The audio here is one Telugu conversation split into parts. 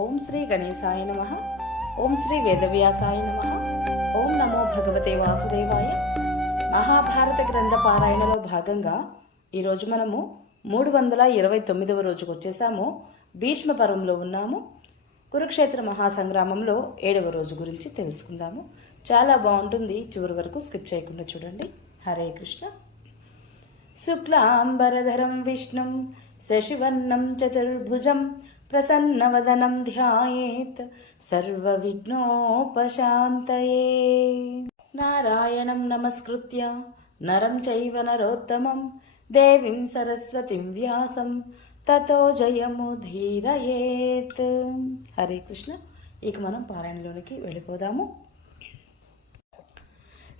ఓం శ్రీ గణేశాయ నమ. ఓం శ్రీ వేదవ్యాసాయ నమ. ఓం నమో భగవతే వాసుదేవాయ. మహాభారత గ్రంథ పారాయణలో భాగంగా ఈరోజు మనము మూడు వందల ఇరవై తొమ్మిదవ రోజుకు వచ్చేసాము. భీష్మ పర్వంలో ఉన్నాము. కురుక్షేత్ర మహాసంగ్రామంలో ఏడవ రోజు గురించి తెలుసుకుందాము. చాలా బాగుంటుంది. చివరి వరకు స్కిప్ చేయకుండా చూడండి. హరే కృష్ణ. శుక్లాంబరధరం విష్ణుం శశివర్ణం చతుర్భుజం ప్రసన్నవదనం ధ్యాయేత్ సర్వవిఘ్నోపశాంతయే నారాయణం నమస్కృత్య నరం చైవ నరోత్తమం దేవీం సరస్వతిం వ్యాసం తతో జయముధీరయేత్ హరే కృష్ణ ఇక మనం పారాయణలోనికి వెళ్ళిపోదాము.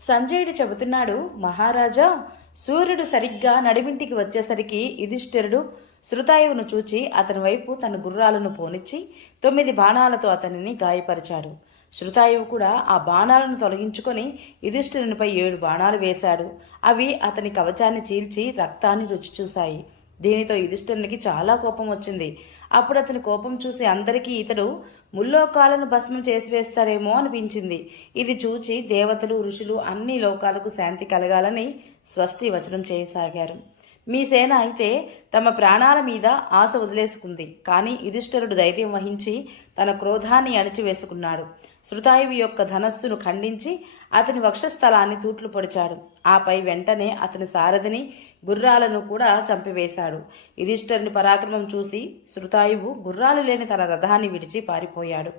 సంజయుడు చెబుతున్నాడు మహారాజా సూర్యుడు సరిగ్గా నడిమింటికి వచ్చేసరికి యుధిష్ఠిరుడు శృతాయువును చూచి అతని వైపు తన గుర్రాలను పోనిచ్చి తొమ్మిది బాణాలతో అతనిని గాయపరిచాడు. శృతాయువు కూడా ఆ బాణాలను తొలగించుకొని యుధిష్ఠిరునిపై ఏడు బాణాలు వేశాడు. అవి అతని కవచాన్ని చీల్చి రక్తాన్ని రుచి చూశాయి. దీనితో యుధిష్ఠరునికి చాలా కోపం వచ్చింది. అప్పుడు అతని కోపం చూసి అందరికీ ఇతడు ముల్లోకాలను భస్మం చేసి వేస్తాడేమో అనిపించింది. ఇది చూచి దేవతలు ఋషులు అన్ని లోకాలకు శాంతి కలగాలని స్వస్తి వచనం చేయసాగారు. మీ సేన అయితే తమ ప్రాణాల మీద ఆశ వదిలేసుకుంది. కానీ యుధిష్ఠరుడు ధైర్యం వహించి తన క్రోధాన్ని అణిచివేసుకున్నాడు. శృతాయువు యొక్క ధనస్సును ఖండించి అతని వక్షస్థలాన్ని తూట్లు పొడిచాడు. ఆపై వెంటనే అతని సారథిని గుర్రాలను కూడా చంపివేశాడు. యుధిష్ఠరుని పరాక్రమం చూసి శృతాయువు గుర్రాలు లేని తన రథాన్ని విడిచి పారిపోయాడు.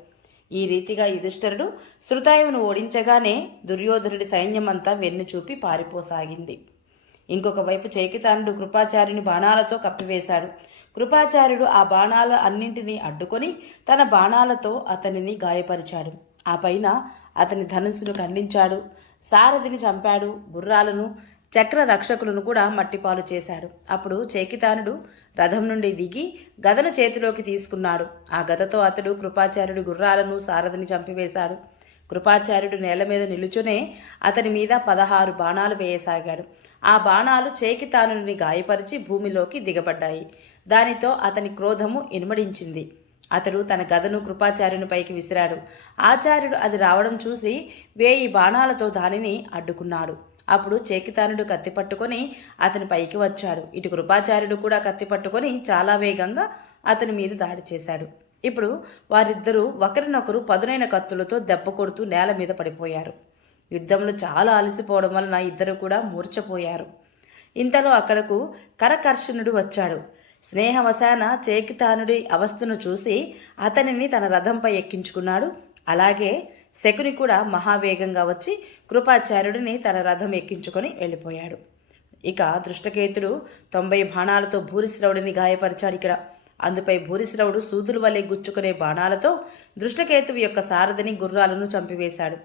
ఈ రీతిగా యుధిష్ఠరుడు శృతాయువును ఓడించగానే దుర్యోధనుడి సైన్యమంతా వెన్ను చూపి పారిపోసాగింది. ఇంకొక వైపు చేకితానుడు కృపాచార్యుని బాణాలతో కప్పివేశాడు. కృపాచార్యుడు ఆ బాణాల అన్నింటినీ అడ్డుకొని తన బాణాలతో అతనిని గాయపరిచాడు. ఆ పైన అతని ధనుస్సును ఖండించాడు. సారథిని చంపాడు. గుర్రాలను చక్ర రక్షకులను కూడా మట్టిపాలు చేశాడు. అప్పుడు చేకితానుడు రథం నుండి దిగి గదను చేతిలోకి తీసుకున్నాడు. ఆ గదతో అతడు కృపాచార్యుడి గుర్రాలను సారథిని చంపివేశాడు. కృపాచార్యుడు నేల మీద నిలుచునే అతని మీద పదహారు బాణాలు వేయసాగాడు. ఆ బాణాలు చేకితానుని గాయపరిచి భూమిలోకి దిగబడ్డాయి. దానితో అతని క్రోధము ఇనుమడించింది. అతడు తన గదను కృపాచార్యుని పైకి విసిరాడు. ఆచార్యుడు అది రావడం చూసి వేయి బాణాలతో దానిని అడ్డుకున్నాడు. అప్పుడు చేకితానుడు కత్తి పట్టుకొని అతని పైకి వచ్చాడు. ఇటు కృపాచార్యుడు కూడా కత్తి పట్టుకొని చాలా వేగంగా అతని మీద దాడి చేశాడు. ఇప్పుడు వారిద్దరూ ఒకరినొకరు పదునైన కత్తులతో దెబ్బ కొడుతూ నేల మీద పడిపోయారు. యుద్ధంలో చాలా అలసిపోవడం వలన ఇద్దరు కూడా మూర్చపోయారు ఇంతలో అక్కడకు కరకర్షణుడు వచ్చాడు. స్నేహవశాన చేకితానుడి అవస్థను చూసి అతనిని తన రథంపై ఎక్కించుకున్నాడు. అలాగే శకుని కూడా మహావేగంగా వచ్చి కృపాచార్యుడిని తన రథం ఎక్కించుకొని వెళ్ళిపోయాడు. ఇక దృష్టకేతుడు తొంభై బాణాలతో భూరిశ్రవుడిని గాయపరిచాడు ఇక్కడ. అందుపై భూరిశ్రవుడు సూదుల వలె గుచ్చుకునే బాణాలతో దృష్టకేతువు యొక్క సారథిని గుర్రాలను చంపివేశాడు.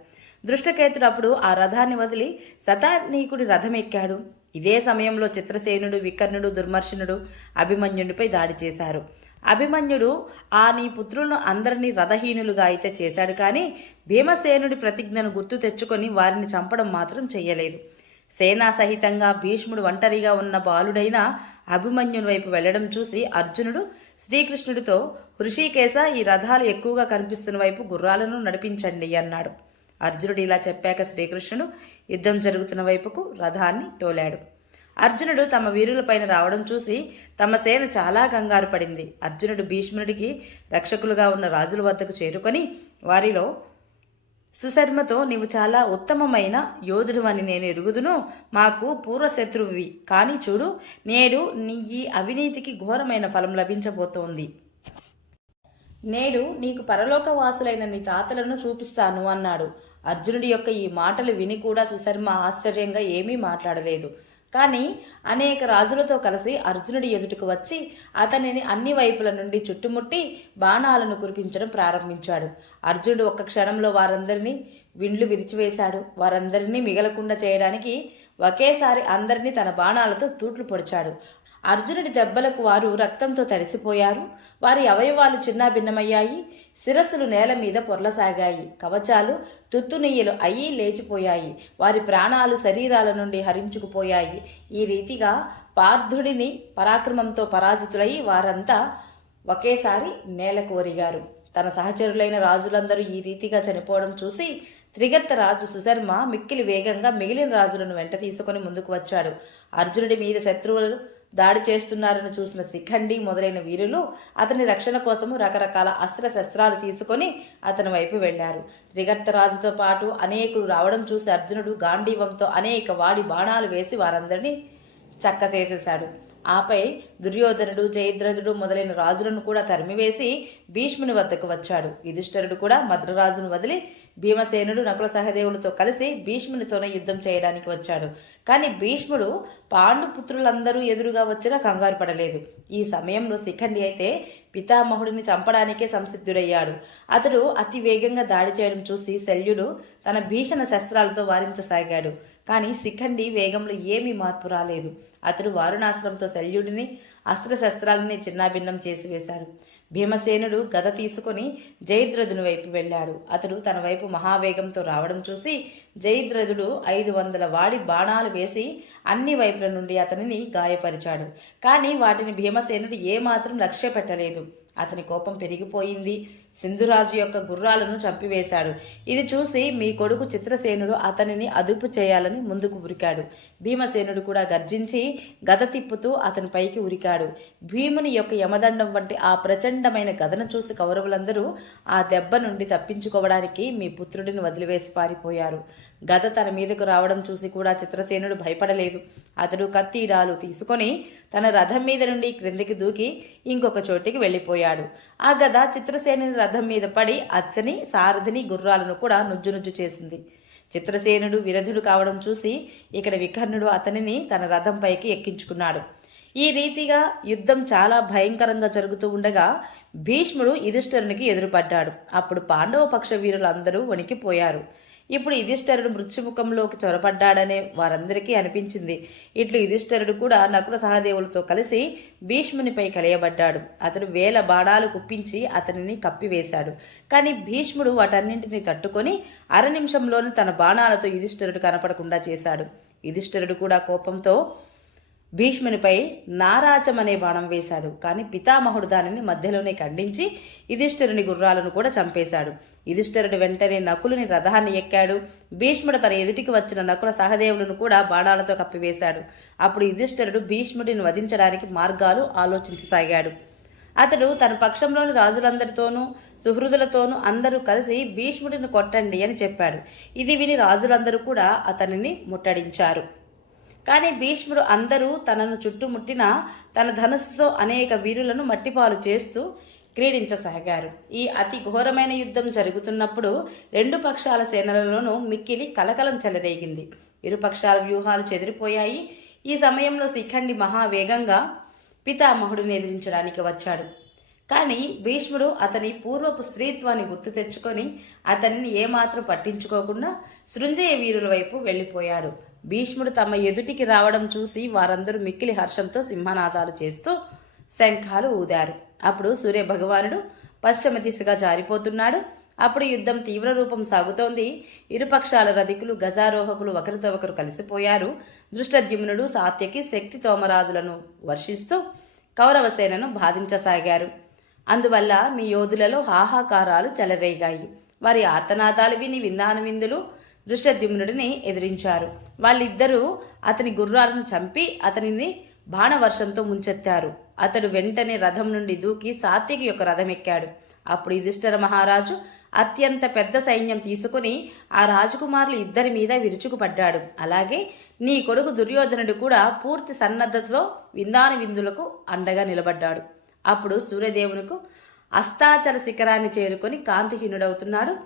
దృష్టకేతుడు అప్పుడు ఆ రథాన్ని వదిలి శతానీకుడి రథం ఎక్కాడు ఇదే సమయంలో చిత్రసేనుడు వికర్ణుడు దుర్మర్శనుడు అభిమన్యుడిపై దాడి చేశారు. అభిమన్యుడు ఆ నీ పుత్రులను అందరినీ రథహీనులుగా అయితే చేశాడు కానీ భీమసేనుడి ప్రతిజ్ఞను గుర్తు తెచ్చుకొని వారిని చంపడం మాత్రం చెయ్యలేదు. సేనా సహితంగా భీష్ముడు ఒంటరిగా ఉన్న బాలుడైన అభిమన్యుని వైపు వెళ్ళడం చూసి అర్జునుడు శ్రీకృష్ణుడితో హృషికేశ ఈ రథాలు ఎక్కువగా కనిపిస్తున్న వైపు గుర్రాలను నడిపించండి అన్నాడు. అర్జునుడు ఇలా చెప్పాక శ్రీకృష్ణుడు యుద్ధం జరుగుతున్న వైపుకు రథాన్ని తోలాడు. అర్జునుడు తమ వీరులపైన రావడం చూసి తమ సేన చాలా కంగారు పడింది. అర్జునుడు భీష్ముడికి రక్షకులుగా ఉన్న రాజుల వద్దకు చేరుకొని వారిలో సుశర్మతో నీవు చాలా ఉత్తమమైన యోధుడు అని నేను ఎరుగుదును. మాకు పూర్వశత్రువువి కానీ చూడు నేడు నీ ఈ అవినీతికి ఘోరమైన ఫలం లభించబోతోంది. నేడు నీకు పరలోకవాసులైన నీ తాతలను చూపిస్తాను అన్నాడు. అర్జునుడి యొక్క ఈ మాటలు విని కూడా సుశర్మ ఆశ్చర్యంగా ఏమీ మాట్లాడలేదు. కానీ అనేక రాజులతో కలిసి అర్జునుడి ఎదుటికి వచ్చి అతనిని అన్ని వైపుల నుండి చుట్టుముట్టి బాణాలను కురిపించడం ప్రారంభించాడు. అర్జునుడు ఒక్క క్షణంలో వారందరినీ విండ్లు విరిచివేశాడు. వారందరినీ మిగలకుండా చేయడానికి ఒకేసారి అందరినీ తన బాణాలతో తూట్లు పొడిచాడు. అర్జునుడి దెబ్బలకు వారు రక్తంతో తడిసిపోయారు. వారి అవయవాలు చిన్నాభిన్నమయ్యాయి. శిరస్సులు నేల మీద పొర్లసాగాయి. కవచాలు తుత్తునెయ్యలు అయ్యి లేచిపోయాయి. వారి ప్రాణాలు శరీరాల నుండి హరించుకుపోయాయి. ఈ రీతిగా పార్థుడిని పరాక్రమంతో పరాజితులై వారంతా ఒకేసారి నేల కోరిగారు తన సహచరులైన రాజులందరూ ఈ రీతిగా చనిపోవడం చూసి త్రిగర్త రాజు సుశర్మ మిక్కిలి వేగంగా మిగిలిన రాజులను వెంట తీసుకొని ముందుకు వచ్చాడు. అర్జునుడి మీద శత్రువులు దాడి చేస్తున్నారని చూసిన శిఖండి మొదలైన వీరులు అతని రక్షణ కోసము రకరకాల అస్త్ర శస్త్రాలు తీసుకొని అతని వైపు వెళ్ళారు త్రిగర్తరాజుతో పాటు అనేకులు రావడం చూసి అర్జునుడు గాంధీవంతో అనేక వాడి బాణాలు వేసి వారందరినీ చక్క చేసేశాడు ఆపై దుర్యోధనుడు జయద్రథుడు మొదలైన రాజులను కూడా తరిమివేసి భీష్ముని వద్దకు వచ్చాడు. యుధిష్ఠరుడు కూడా మద్రరాజును వదిలి భీమసేనుడు నకుల సహదేవులతో కలిసి భీష్మునితోనే యుద్ధం చేయడానికి వచ్చాడు. కానీ భీష్ముడు పాండుపుత్రులందరూ ఎదురుగా వచ్చినా కంగారు పడలేదు. ఈ సమయంలో శిఖండి అయితే పితామహుడిని చంపడానికే సంసిద్ధుడయ్యాడు. అతడు అతి వేగంగా దాడి చేయడం చూసి శల్యుడు తన భీషణ శస్త్రాలతో వారించసాగాడు. కానీ శిఖండి వేగంలో ఏమీ మార్పు రాలేదు. అతడు వారుణాశ్రంతో శల్యుడిని అస్త్రశస్త్రాలని చిన్నాభిన్నం చేసి వేశాడు. భీమసేనుడు గద తీసుకొని జయద్రథుని వైపు వెళ్ళాడు. అతడు తన వైపు మహావేగంతో రావడం చూసి జయద్రథుడు ఐదు వందల వాడి బాణాలు వేసి అన్ని వైపుల నుండి అతనిని గాయపరిచాడు. కానీ వాటిని భీమసేనుడు ఏమాత్రం లక్ష్య పెట్టలేదు అతని కోపం పెరిగిపోయింది. సింధురాజు యొక్క గుర్రాలను చంపివేశాడు. ఇది చూసి మీ కొడుకు చిత్రసేనుడు అతనిని అదుపు చేయాలని ముందుకు ఉరికాడు. భీమసేనుడు కూడా గర్జించి గద తిప్పుతూ అతని పైకి ఉరికాడు. భీముని యొక్క యమదండం వంటి ఆ ప్రచండమైన గదను చూసి కౌరవులందరూ ఆ దెబ్బ నుండి తప్పించుకోవడానికి మీ పుత్రుడిని వదిలివేసి పారిపోయారు. గద తన మీదకు రావడం చూసి కూడా చిత్రసేనుడు భయపడలేదు. అతడు కత్తిడాలు తీసుకొని తన రథం మీద నుండి క్రిందికి దూకి ఇంకొక చోటికి వెళ్ళిపోయాడు. ఆ గద చిత్రసేనుని రథం మీద పడి అతని సారథిని గుర్రాలను కూడా నుజ్జు నుజ్జు చేసింది. చిత్రసేనుడు విరధుడు కావడం చూసి ఇక్కడ వికర్ణుడు అతనిని తన రథంపైకి ఎక్కించుకున్నాడు. ఈ రీతిగా యుద్ధం చాలా భయంకరంగా జరుగుతూ ఉండగా భీష్ముడు యుధిష్ఠరునికి ఎదురుపడ్డాడు. అప్పుడు పాండవ పక్ష వీరులందరూ వణికిపోయారు. ఇప్పుడు యుధిష్ఠరుడు మృత్యుముఖంలోకి చొరపడ్డాడనే వారందరికీ అనిపించింది. ఇట్లు యుధిష్ఠరుడు కూడా నకుల సహదేవులతో కలిసి భీష్మునిపై కలియబడ్డాడు. అతడు వేల బాణాలు కుప్పించి అతనిని కప్పివేశాడు. కానీ భీష్ముడు వాటన్నింటినీ తట్టుకొని అర నిమిషంలోనే తన బాణాలతో యుధిష్ఠరుడు కనపడకుండా చేశాడు. యుధిష్ఠరుడు కూడా కోపంతో భీష్మునిపై నారాచం అనే బాణం వేశాడు. కానీ పితామహుడు దానిని మధ్యలోనే ఖండించి యుధిష్ఠిరుని గుర్రాలను కూడా చంపేశాడు. యుధిష్ఠిరుడు వెంటనే నకులుని రథాన్ని ఎక్కాడు. భీష్ముడు తన ఎదుటికి వచ్చిన నకుల సహదేవులను కూడా బాణాలతో కప్పివేశాడు. అప్పుడు యుధిష్ఠిరుడు భీష్ముడిని వధించడానికి మార్గాలు ఆలోచించసాగాడు. అతడు తన పక్షంలోని రాజులందరితోనూ సుహృదులతోనూ అందరూ కలిసి భీష్ముడిని కొట్టండి అని చెప్పాడు. ఇది విని రాజులందరూ కూడా అతనిని ముట్టడించారు. కానీ భీష్ముడు అందరూ తనను చుట్టుముట్టిన తన ధనుస్సుతో అనేక వీరులను మట్టిపాలు చేస్తూ క్రీడించసాగారు. ఈ అతి ఘోరమైన యుద్ధం జరుగుతున్నప్పుడు రెండు పక్షాల సేనలలోనూ మిక్కిలి కలకలం చెలరేగింది. ఇరు పక్షాల వ్యూహాలు చెదిరిపోయాయి. ఈ సమయంలో శిఖండి మహావేగంగా పితామహుడిని ఎదిరించడానికి వచ్చాడు. కానీ భీష్ముడు అతని పూర్వపు స్త్రీత్వాన్ని గుర్తు తెచ్చుకొని అతనిని ఏమాత్రం పట్టించుకోకుండా సృంజయ వీరుల వైపు వెళ్ళిపోయాడు. భీష్ముడు తమ ఎదుటికి రావడం చూసి వారందరూ మిక్కిలి హర్షంతో సింహనాదాలు చేస్తూ శంఖాలు ఊదారు. అప్పుడు సూర్య భగవానుడు పశ్చిమ దిశగా జారిపోతున్నాడు. అప్పుడు యుద్ధం తీవ్ర రూపం సాగుతోంది. ఇరుపక్షాల రధికులు గజారోహకులు ఒకరితో ఒకరు కలిసిపోయారు. దృష్టద్యుమ్నుడు సాత్యకి శక్తి తోమరాదులను వర్షిస్తూ కౌరవసేనను బాధించసాగారు. అందువల్ల మీ యోధులలో హాహాకారాలు చెలరేగాయి. వారి ఆర్తనాదాలు విని విందాను విందులు దృష్టద్యుమ్నుడిని ఎదిరించారు. వాళ్ళిద్దరూ అతని గుర్రాలను చంపి అతనిని బాణవర్షంతో ముంచెత్తారు. అతడు వెంటనే రథం నుండి దూకి సాత్యకి యొక్క రథం ఎక్కాడు అప్పుడు యుధిష్ఠర మహారాజు అత్యంత పెద్ద సైన్యం తీసుకుని ఆ రాజకుమారులు ఇద్దరి మీద విరుచుకుపడ్డాడు. అలాగే నీ కొడుకు దుర్యోధనుడు కూడా పూర్తి సన్నద్ధతతో విందాను విందులకు అండగా నిలబడ్డాడు. అప్పుడు సూర్యదేవునికి అస్తాచల శిఖరాన్ని చేరుకొని కాంతిహీనుడవుతున్నాడు.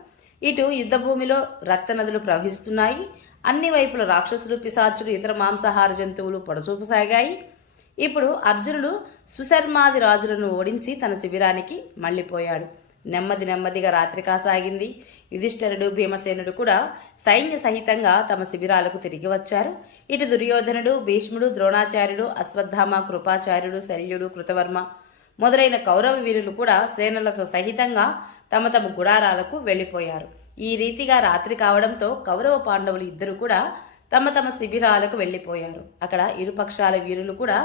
ఇటు యుద్ధభూమిలో రక్తనదులు ప్రవహిస్తున్నాయి. అన్ని వైపుల రాక్షసులు పిశాచులు ఇతర మాంసాహార జంతువులు పొడసూపసాగాయి ఇప్పుడు అర్జునుడు సుశర్మాది రాజులను ఓడించి తన శిబిరానికి మళ్ళీపోయాడు. నెమ్మది నెమ్మదిగా రాత్రి కాసాగింది. యుధిష్ఠరుడు భీమసేనుడు కూడా సైన్య సహితంగా తమ శిబిరాలకు తిరిగి వచ్చారు. ఇటు దుర్యోధనుడు భీష్ముడు ద్రోణాచార్యుడు అశ్వత్థామ కృపాచార్యుడు శల్యుడు కృతవర్మ మొదలైన కౌరవ వీరులు కూడా సేనలతో సహితంగా తమ తమ గుడారాలకు వెళ్ళిపోయారు. ఈ రీతిగా రాత్రి కావడంతో కౌరవ పాండవులు ఇద్దరు కూడా తమ తమ శిబిరాలకు వెళ్ళిపోయారు. అక్కడ ఇరుపక్షాల వీరులు కూడా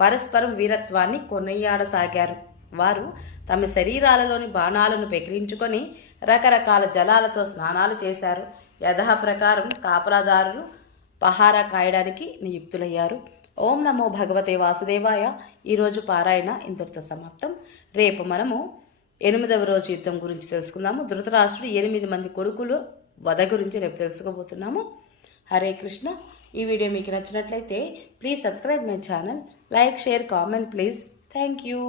పరస్పరం వీరత్వాన్ని కొనయ్యాడసాగారు వారు తమ శరీరాలలోని బాణాలను పెకిలించుకొని రకరకాల జలాలతో స్నానాలు చేశారు. యథా ప్రకారం కాపలాదారులు పహారా కాయడానికి నియుక్తులయ్యారు. ఓం నమో భగవతే వాసుదేవాయ. ఈరోజు పారాయణ ఇంతటితో సమాప్తం. రేపు మనము ఎనిమిదవ రోజు యుద్ధం గురించి తెలుసుకుందాము. ధృతరాష్ట్రుడు ఎనిమిది మంది కొడుకులు వధ గురించి రేపు తెలుసుకోబోతున్నాము. హరే కృష్ణ. ఈ వీడియో మీకు నచ్చినట్లయితే please subscribe my channel. Like share comment please. Thank you.